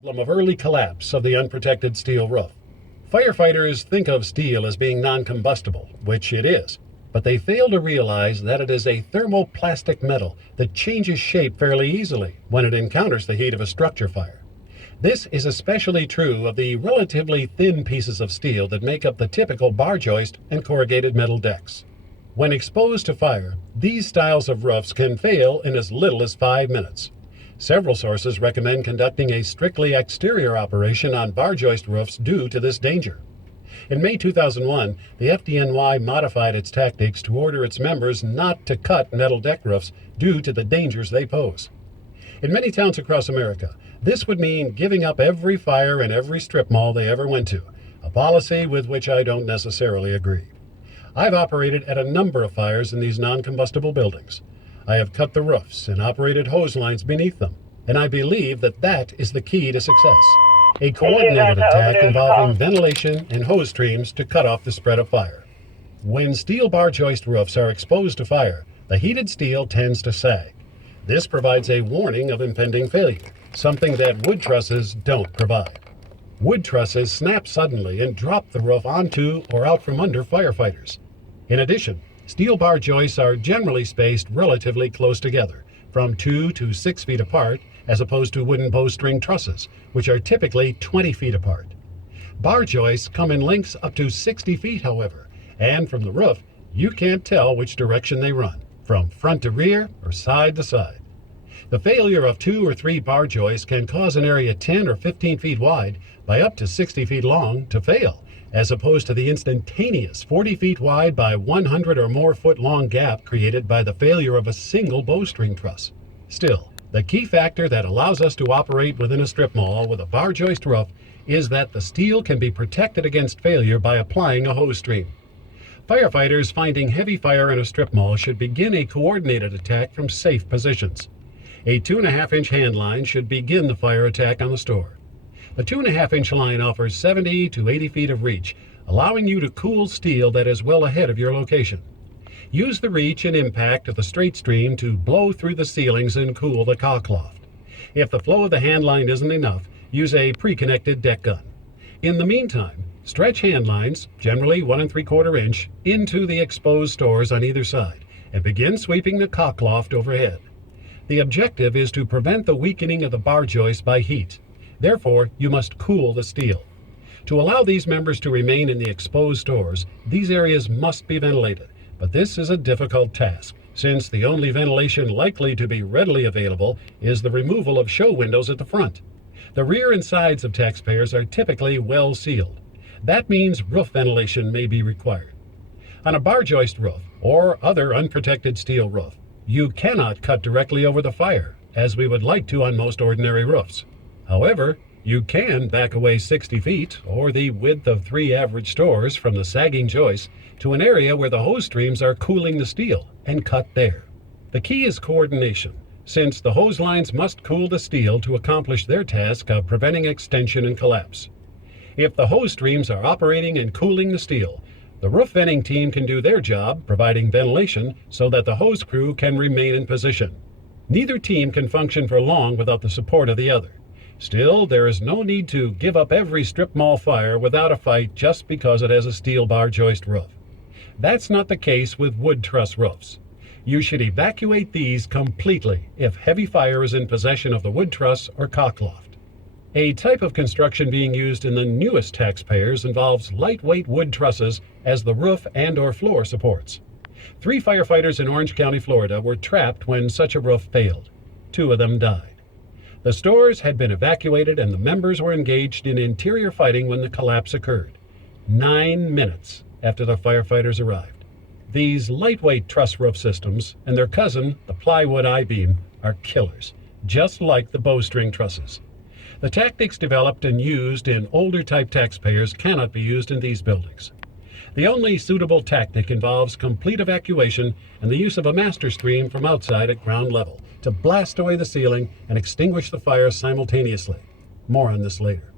Problem of early collapse of the unprotected steel roof. Firefighters think of steel as being non-combustible, which it is, but they fail to realize that it is a thermoplastic metal that changes shape fairly easily when it encounters the heat of a structure fire. This is especially true of the relatively thin pieces of steel that make up the typical bar joist and corrugated metal decks. When exposed to fire, these styles of roofs can fail in as little as 5 minutes. Several sources recommend conducting a strictly exterior operation on bar joist roofs due to this danger. In May 2001, the Fdny modified its tactics to order its members not to cut metal deck roofs due to the dangers they pose. In many towns across America, this would mean giving up every fire in every strip mall they ever went to, a policy with which I don't necessarily agree. I've operated at a number of fires in these non-combustible buildings. I have cut the roofs and operated hose lines beneath them, and I believe that that is the key to success. A coordinated attack involving ventilation and hose streams to cut off the spread of fire. When steel bar joist roofs are exposed to fire, the heated steel tends to sag. This provides a warning of impending failure, something that wood trusses don't provide. Wood trusses snap suddenly and drop the roof onto or out from under firefighters. In addition, steel bar joists are generally spaced relatively close together, from 2 to 6 feet apart, as opposed to wooden bowstring trusses, which are typically 20 feet apart. Bar joists come in lengths up to 60 feet, however, and from the roof, you can't tell which direction they run, from front to rear or side to side. The failure of 2 or 3 bar joists can cause an area 10 or 15 feet wide by up to 60 feet long to fail, as opposed to the instantaneous 40 feet wide by 100 or more foot long gap created by the failure of a single bowstring truss. Still, the key factor that allows us to operate within a strip mall with a bar joist roof is that the steel can be protected against failure by applying a hose stream. Firefighters finding heavy fire in a strip mall should begin a coordinated attack from safe positions. A 2.5-inch hand line should begin the fire attack on the store. The 2.5-inch line offers 70 to 80 feet of reach, allowing you to cool steel that is well ahead of your location. Use the reach and impact of the straight stream to blow through the ceilings and cool the caulk loft. If the flow of the hand line isn't enough, use a pre-connected deck gun. In the meantime, stretch hand lines, generally 1 3/4 inch, into the exposed stores on either side, and begin sweeping the caulk loft overhead. The objective is to prevent the weakening of the bar joist by heat. Therefore, you must cool the steel. To allow these members to remain in the exposed stores, these areas must be ventilated, but this is a difficult task, since the only ventilation likely to be readily available is the removal of show windows at the front. The rear and sides of taxpayers are typically well sealed. That means roof ventilation may be required. On a bar joist roof, or other unprotected steel roof, you cannot cut directly over the fire, as we would like to on most ordinary roofs. However, you can back away 60 feet, or the width of 3 average stores, from the sagging joists to an area where the hose streams are cooling the steel, and cut there. The key is coordination, since the hose lines must cool the steel to accomplish their task of preventing extension and collapse. If the hose streams are operating and cooling the steel, the roof venting team can do their job, providing ventilation so that the hose crew can remain in position. Neither team can function for long without the support of the other. Still, there is no need to give up every strip mall fire without a fight just because it has a steel bar joist roof. That's not the case with wood truss roofs. You should evacuate these completely if heavy fire is in possession of the wood truss or caulk loft. A type of construction being used in the newest taxpayers involves lightweight wood trusses as the roof and/or floor supports. 3 firefighters in Orange County, Florida were trapped when such a roof failed. 2 of them died. The stores had been evacuated and the members were engaged in interior fighting when the collapse occurred, 9 minutes after the firefighters arrived. These lightweight truss roof systems and their cousin, the plywood I-beam, are killers, just like the bowstring trusses. The tactics developed and used in older type taxpayers cannot be used in these buildings. The only suitable tactic involves complete evacuation and the use of a master stream from outside at ground level to blast away the ceiling and extinguish the fire simultaneously. More on this later.